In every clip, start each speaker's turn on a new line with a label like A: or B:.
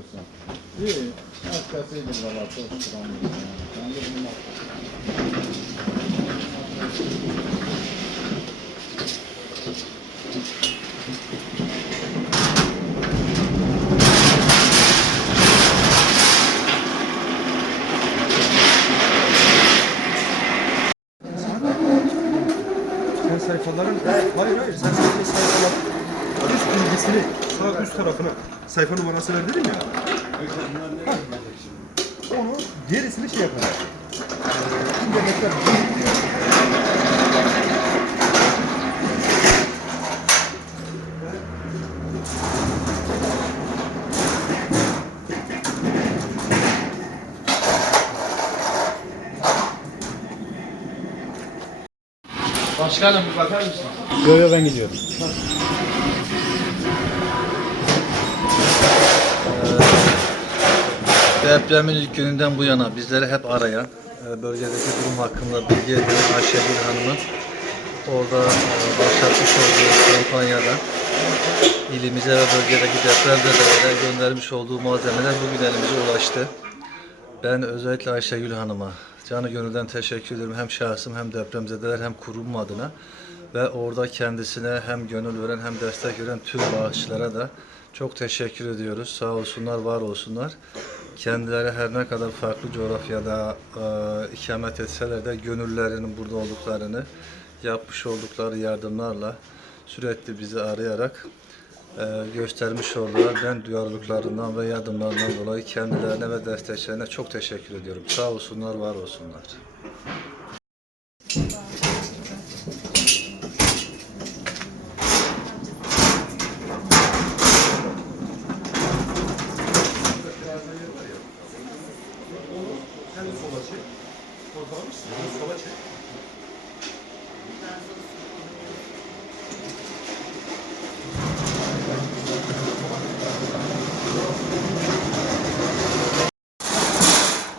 A: olsun. İyi. Hastasıydı valla çok şükür anlıyorsun. Ben de bunu
B: sayfaların hayır hayır sen sayfaların üst bilgisini sağ üst tarafına sayfa numarasını verdim ya. Ha. Onu gerisini şey yapar. Ee, internetten
C: Başkanım bir bakar mısın?
A: Yo yo ben gidiyorum.
D: Depremin ilk gününden bu yana bizleri hep arayan, e, bölgedeki durum hakkında bilgi edinen Ayşegül Hanım'ın orada e, başlatmış olduğu kampanyada ilimize ve bölgedeki depremzedelere göndermiş olduğu malzemeler bugün elimize ulaştı. Ben özellikle Ayşegül Hanım'a canı gönülden teşekkür ederim. Hem şahsım hem depremzedeler hem kurum adına ve orada kendisine hem gönül veren hem destek veren tüm bağışçılara da çok teşekkür ediyoruz. Sağ olsunlar, var olsunlar. Kendileri her ne kadar farklı coğrafyada e, ikamet etseler de gönüllerinin burada olduklarını, yapmış oldukları yardımlarla sürekli bizi arayarak e, göstermiş oldular. Ben duyarlılıklarından ve yardımlarından dolayı kendilerine ve destekçilerine çok teşekkür ediyorum. Sağ olsunlar, var olsunlar.
B: Sen sola çek. Ortalamışsın. Sola çek.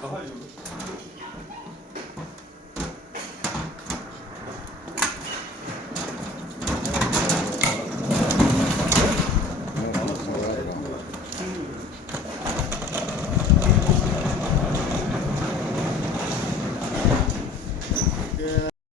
B: Daha iyi olur.